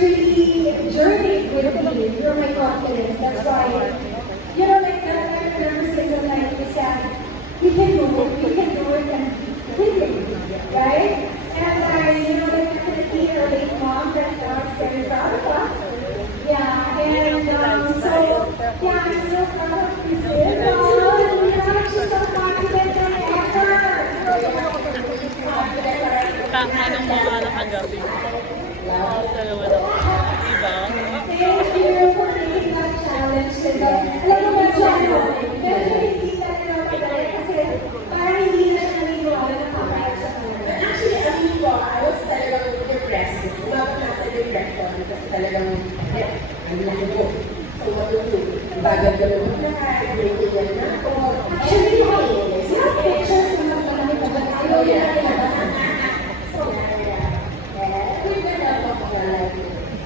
really journeyed with me. You're my confidence. That's why, you know, like every single night we said, we can do it, and we did, right? And you know, like definitely a late mom that was very proud of us. Yeah, and so, yeah, I'm so proud of this kid. Oh, you know, she's so confident than ever. Anong mga nakagabi? Dalawa na. Diba? Thank you for taking that challenge. Alam mo ba siya, medyo hindi talaga madali kasi parang hindi na siya naniniwala na papayag siya muna. Actually, as you ko, I was talagang depressed. Umabot na sa depression kasi talagang, ano na ko. So, what to do? Bagal ka naman na kaya, breaking na ako. Actually, yung pictures na mas marami pa ba tayo? So, yeah. With the help of the life,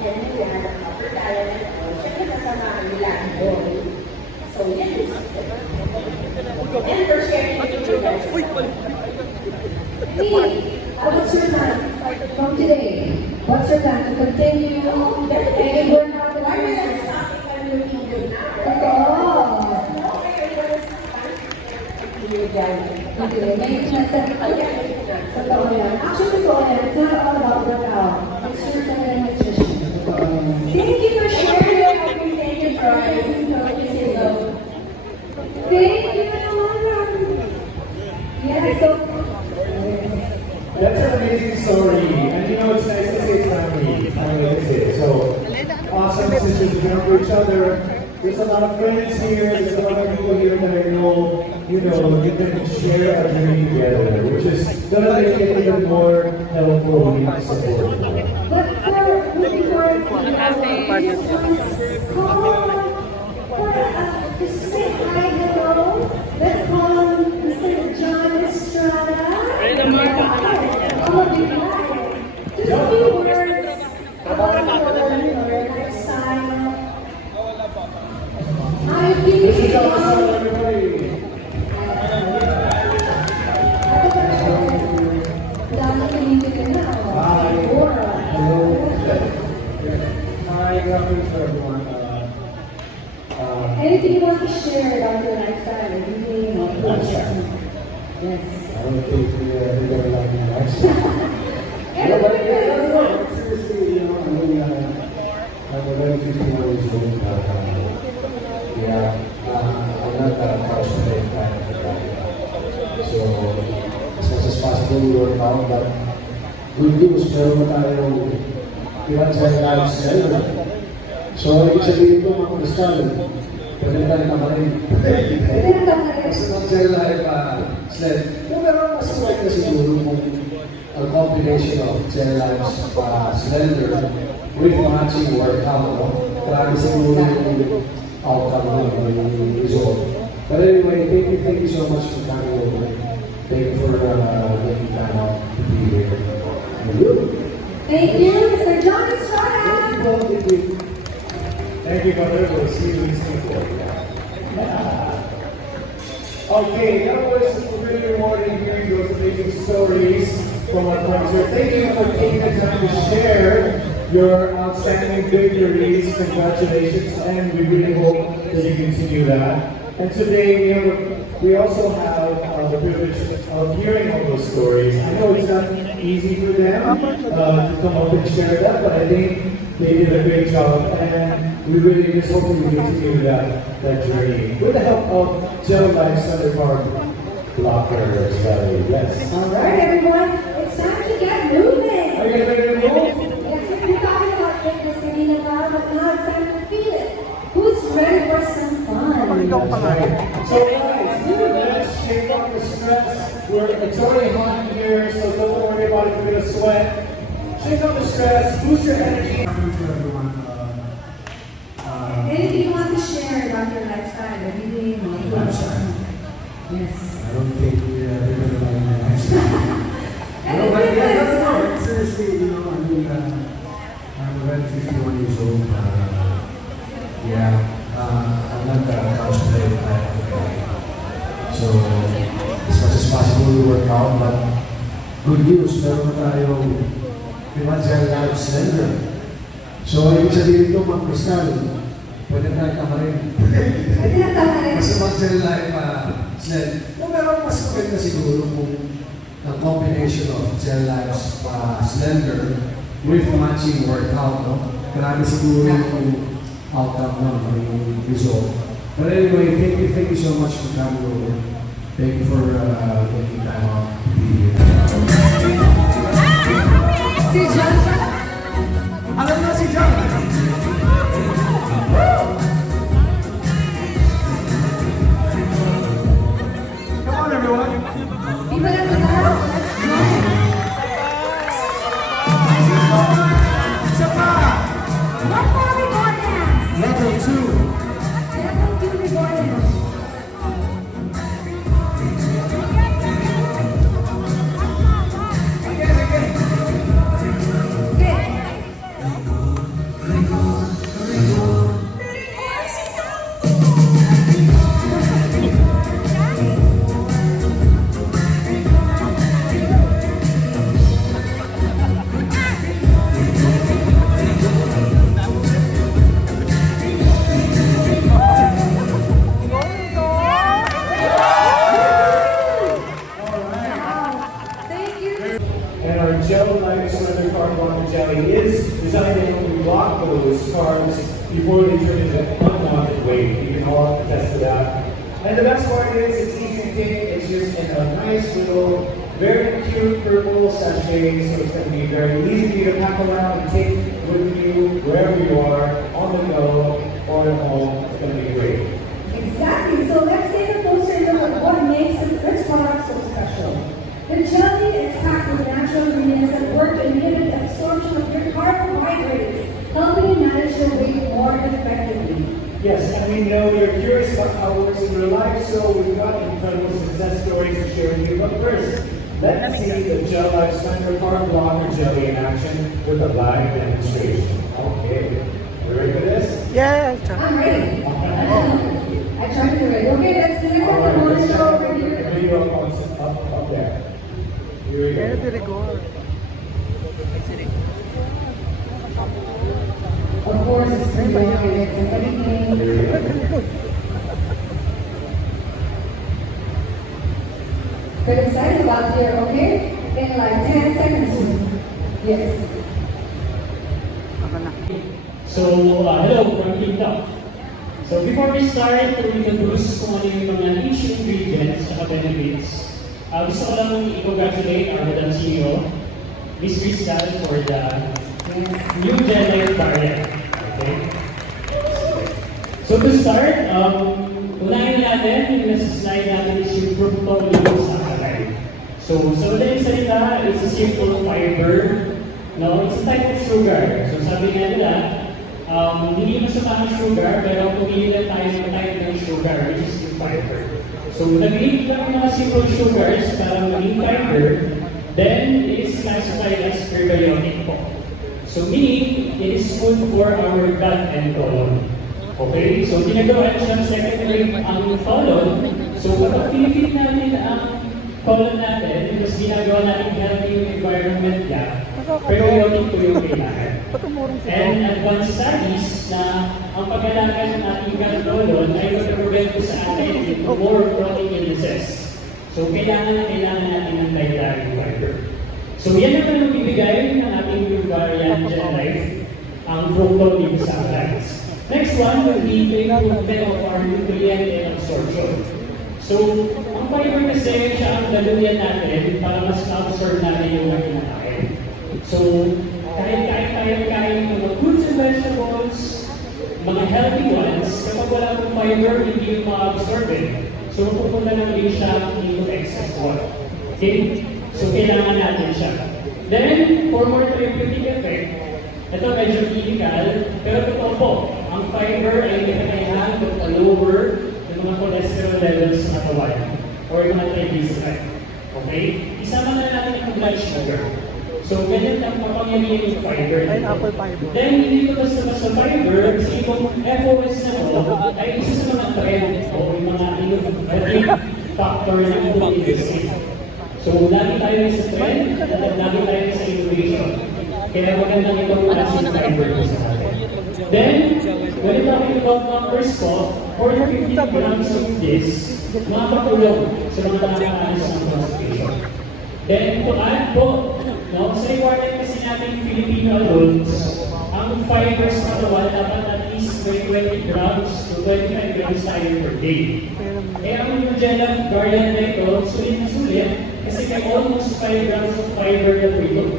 and we had a proper talent, syempre kasama nila ang boy. So, yes. And for sharing with you guys. Hey, what's your plan from today? What's your plan to continue and learn how to Why learn? are you stopping when looking good now? Oh, No, okay. May sinasabi ko yan. Totoo yan. Actually, totoo yan. It's not all about workout. It's your talagang nutrition. Totoo yan. Thank you for sharing everything. It's always noticing. Thank you. Yeah, so That's an amazing story. And you know, it's nice to say family. Family is it. So, awesome sisters to know each other. There's a lot of friends here. There's a lot of people here that I know, you can share a journey together, which is going to make it even more helpful and support. but for looking for just say hi, hello. Let's call Mr. John Estrada. All of you guys. Just a few words about your lifestyle. I This is feel awesome, everybody. Hi. Hello. Hi, good afternoon to everyone. Anything you want to share about your lifestyle? Anything? Lifestyle? Yes. I don't think everybody like my lifestyle. Yeah, but seriously, I'm already 51 years old. I'm not that much of a fan of the guy. So, as much as possible, we work out, but good news, meron na tayong pinag-sell lifestyle. So, ibig sabihin ko, mga kristal, pwede na tayo kamarin. Kasi mag-sell lifestyle. Pero mas maganda siguro kung a combination of gel lives, slender, with matching workout, no? Grabe siguro yung outcome ng yung result. But anyway, thank you so much for coming over. Thank you for making time out to be here. Thank you, Mr. John Estrada. Thank you. Thank you, brother. We'll see you in Singapore. Okay, that was really rewarding hearing those amazing stories from our friends here. Thank you for taking the time to share your outstanding victories. Congratulations, and we really hope that you continue that. And today we also have the privilege of hearing all those stories. I know it's not easy for them to come up and share that, but I think they did a great job, and we really just hope we continue that journey with the help of Gel Life Center Park Blocker as well. Yes. All right, everyone, it's time to get moving. Are you ready to move? Yes, we're talking about fitness kanina pa, but now it's time to feel it. Who's ready for some fun? That's right. So guys, let's shake off the stress. It's already hot in here, so don't worry about it. We're gonna sweat. Shake off the stress. Boost your energy. Anything you want to share about your lifestyle? Anything? Lifestyle? Yes. I don't think we're gonna like my lifestyle. No, but yeah, seriously, I'm already 51 years old. I'm not that couch potato type of guy. So, as much as possible, we work out, but good news, meron na tayong Gel Life Slender. So, ibig sabihin ito, Ma'am Crystal, pwede tayo kamarin. Pwede na tama rin. Mas mag-gel life, Snell. No, pero mas maganda siguro kung ang combination of gel life, slender, with matching workout, no? Marami siguro yung outcome ng yung result. But anyway, thank you so much for coming over. Thank you for taking time out to be here. Si John. Alam na si John! Come on, everyone! Di ba lang ito? Isa pa! One more before dance. Level 2. Level 2 before dance. Okay. Thank you. And our gel light slender carbon jelly is designed to help block those carbs before they turn into unwanted weight. You can all attest to that. And the best part is it's easy to take. It's just in a nice little, very cute purple sachet. So it's going to be very easy for you to pack around and take with you wherever you are, on the go, or at home. It's going to be great. Exactly. So let's take a closer look at what makes this product so special. The jelly is packed with natural ingredients that work to inhibit the absorption of your carbohydrates, helping you manage your weight more effectively. Yes, and we know you're curious about how it works in your life, so we've got incredible success stories to share with you. But first, let's see the Gel Life Slender Carb Blocker Jelly in action with a live demonstration. Okay, you ready for this? Yes! I'm ready. I tried to be ready. Okay, let's do it. All right, I'm let's going to start show over with here. the video up there. Here we go. Of course, it's pretty accurate and everything. Here we go. Get excited about here, okay? In like 10 seconds. Yes. So, hello from TikTok. So, before we start to introduce kung ano yung mga each ingredients at benefits, gusto ko lang i-congratulate our Madam CEO, Ms. Crystal, for the new Gel Life variant. Okay? So, to start, unahin natin, yung nasa slide natin is yung fructose. So, sa madaling salita, it's a simple fiber. No, it's a type of sugar. So sabi nga nila, hindi masama ang sugar, pero pumili lang tayo ng type ng sugar, which is yung fiber. So nag-link lang ng mga simple sugars para maging fiber, then it is classified as prebiotic po. So meaning, it is good for our gut and colon. Okay, so ginagawa siyang second rate ang colon. So kapag pinipit natin ang colon natin, because ginagawa natin healthy yung environment niya, periodic po yung kailangan. And advanced studies na ang pag-alaga ng ating gut colon ay mag-prevent po sa atin more protein illnesses. So kailangan natin ng dietary fiber. So yan naman ang bibigay ng ating new variant Gel Life, ang fructose diglycerides. Next one will be the improvement of our nutrient and absorption. So, ang fiber kasi siya ang daluyan natin para mas ma-absorb natin yung mga kinakain. So, kahit kain ng mga fruits and vegetables, mga healthy ones, kapag wala pong fiber, hindi yung ma-absorb eh. So, pupunta lang din siya into excess water. Okay? So, kailangan natin siya. Then, for more therapeutic effect, ito medyo clinical, pero totoo po, ang fiber ay kailangan lower yung mga cholesterol levels sa katawan or yung mga triglyceride. Okay? Isama na natin ang blood sugar. So, ganyan ang kapangyarihan yung fiber. Then, hindi ito basta fiber, kasi yung FOS na ito ay isa sa mga trend o yung mga factor na food industry. So, lagi tayo sa trend at lagi tayo sa innovation. Kaya magandang itong klaseng fiber sa atin. Then, when you're talking about numbers po, 40 to 50 grams of this, makakatulong sa mga nakakaalis ng constipation. Then, to add po, no, sa requirement kasi natin Filipino adults, ang fibers na katawan dapat at least 20 grams to 25 grams tayo per day. Eh, ang Nutella Garden na ito, sulit na sulit, kasi may almost 5 grams of fiber na per day.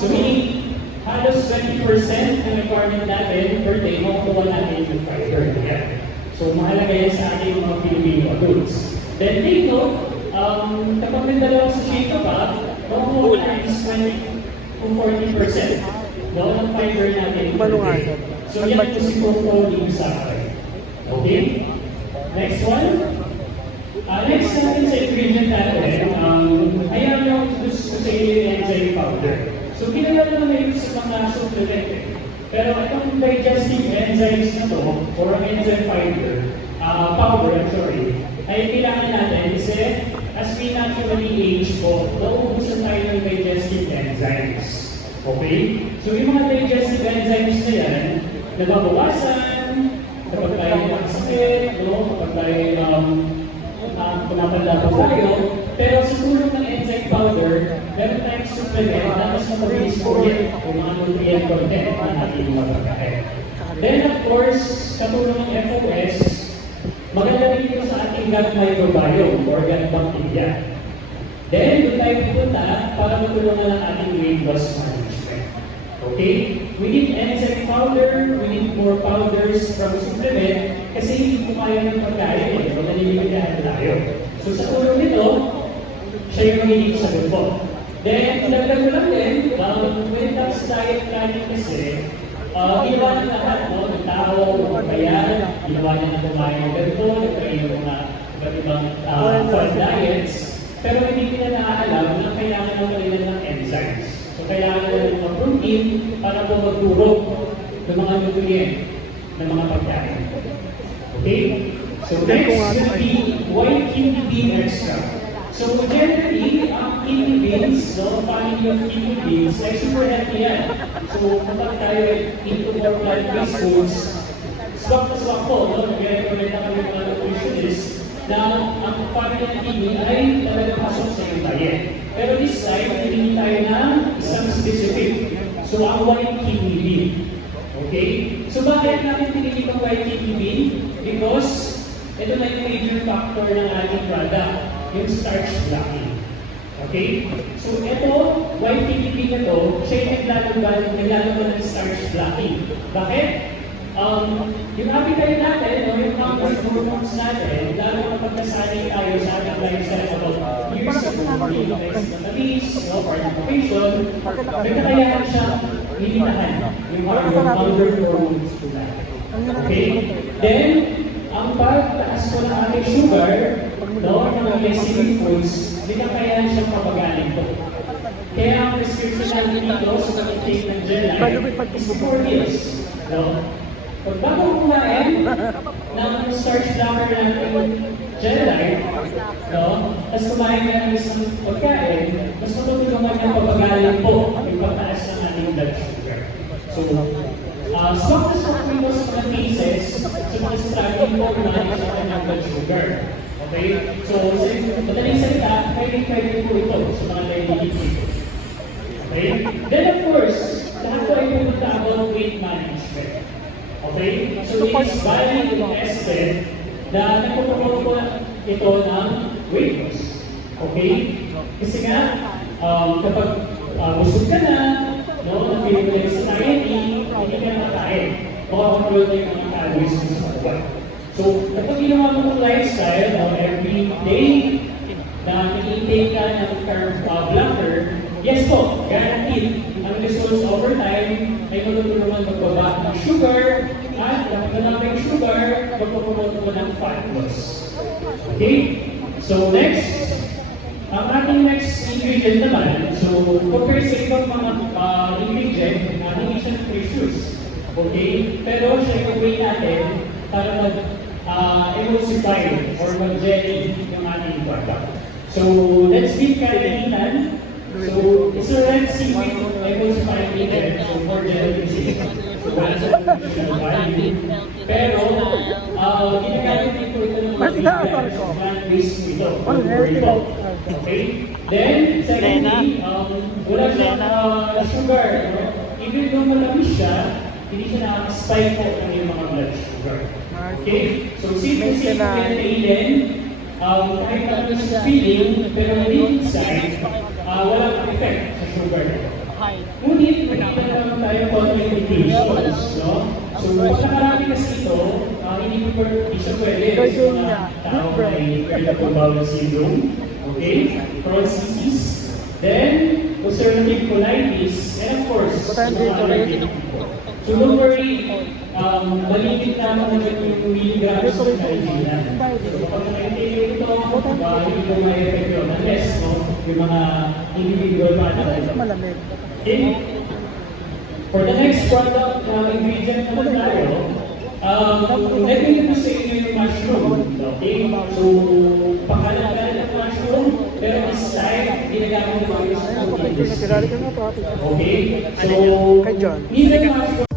So, meaning, halos 20% ng requirement natin per day, makukuha natin yung fiber. Yeah. So, mahalaga yan sa ating mga Filipino adults. Then, take note, kapag may dalawang sa shake up, makukuha natin is 20 to 40%. No, ang fiber natin per day. So, yan po si protein sa akin. Okay? Next one. Next natin sa ingredient natin, ayan yung gusto sa yung enzyme powder. So, kinala naman na ito sa mga supplement. Pero itong digestive enzymes na to, or enzyme powder, ay kailangan natin kasi as we naturally age po, nauubusan tayo ng digestive enzymes. Okay? So, yung mga digestive enzymes na yan, nababawasan, kapag tayo nakasakit, no? Kapag tayo pinapanda po tayo, pero sa tulong ng enzyme powder, meron tayong supplement na mas mabilis po ulit yung mga nutrient content na natin yung magkakain. Then of course, katulong ng FOS, maganda rin ito sa ating gut microbiome or gut bacteria. Then, doon tayo pupunta para matulungan ang ating weight loss management. Okay? We need enzyme powder, we need more powders from supplement kasi hindi po kaya ng pagkain eh, o naliligayahan tayo. So sa tulong nito, siya yung magiging sagot po. Then, dagdag ko lang din, when it comes to diet planning kasi, ginawa na lahat, no? Ng tao, ng bayan, ginawa na kumain ng ganito, nagkain ng mga iba't ibang food diets, pero hindi nila naaalam na kailangan ng kailan ng enzymes. So, kailangan nila ng mga protein para po magturo ng mga nutrient ng mga pagkain. Okay? So, next will be white kidney bean extract. So, generally, ang kidney beans, no, family of kidney beans, ay super healthy yan. So, kapag tayo into more plant-based foods, swak na swak po, no? Nag-recommend na kami mga nutritionists na ang family ng kidney ay talaga pasok sa iyong diet. Pero this time, hindi tayo ng isang specific. So, ang white kidney bean. Okay? So, bakit natin pinili ang white kidney bean? Because ito na yung major factor ng ating product, yung starch blocking. Okay? So, ito, white kidney bean na to, siya yung naglalaban ng starch blocking. Bakit? Yung appetite natin, yung hunger hormones natin, lalo kapag nasanay tayo sa ating lifestyle about years of eating metabolis, participation, nagkakayahan siyang limitahan yung hunger hormones natin. Okay? Then, ang pagtaas ko ng ating sugar, no, ng glycemic foods, hindi na kaya siyang papagalin po. Kaya ang prescription natin dito sa intake ng Gelite is 4 meals. No? Pag bago kumain ng starch blocker natin Gelite, no, tapos kumain ka ng isang pagkain, mas matutulungan niyang papagalin po yung pagtaas ng ating blood sugar. So, swak na swak po sa mga cases sa mga struggling po na sa kanyang blood sugar. Okay? So, madaling salita, pwede po ito sa mga diabetic people. Okay? Then of course, lahat po ay pumunta about weight management. Okay? So, it is valid and tested na nagpupromote po ito ng weight loss. Okay? Kasi nga, kapag busog ka na, no, na-feel mo yung satiety, hindi ka nakakain. Makakontrol na yung mga calories mo sa katawan. So, kapag ginawa mo ng lifestyle, no, every day na nag-intake ka ng carb blocker, yes po, guaranteed. Ang results over time ay matutulungan magbaba ng sugar at kapag nalang yung sugar, magpapromote mo ng fat loss. Okay? So, next, ang ating next ingredient naman, so compare sa ibang mga ingredient, hindi siya nutritious. Okay? Pero siya yung way natin para mag-emulsify or mag-jelly yung ating product. So, let's keep kalinitan. So, it's a red seaweed emulsifying agent, so for jelly. So, wala sa nutritional value. Pero, ginagamit din po ito ng mga plant-based po ito. Okay? Then, secondly, wala siyang sugar. No? Even though malamis siya, hindi siya nakaka-spike po ng yung mga blood sugar. Okay? So, simple kainin, kahit ano sa feeling, pero hindi inside, walang effect sa sugar. Ngunit, nakita naman tayo contraindications, no? So, pag nakarami kasi ito, hindi siya pwede sa mga tao may irritable bowel syndrome, okay? Crohn's disease, then, ulcerative colitis, and of course, mga allergic. So, don't worry, maligit naman naman yung milligrams na kainina. So, kapag nakaintinyo ito, hindi ko ma-effect yun, unless, no, yung mga individual matter. Okay? For the next product, ingredient naman tayo, let me introduce sa inyo yung mushroom. Okay? So, pakalan-kalan ng mushroom, pero inside, ginagamit naman yung sa protein. Okay? So, neither mushroom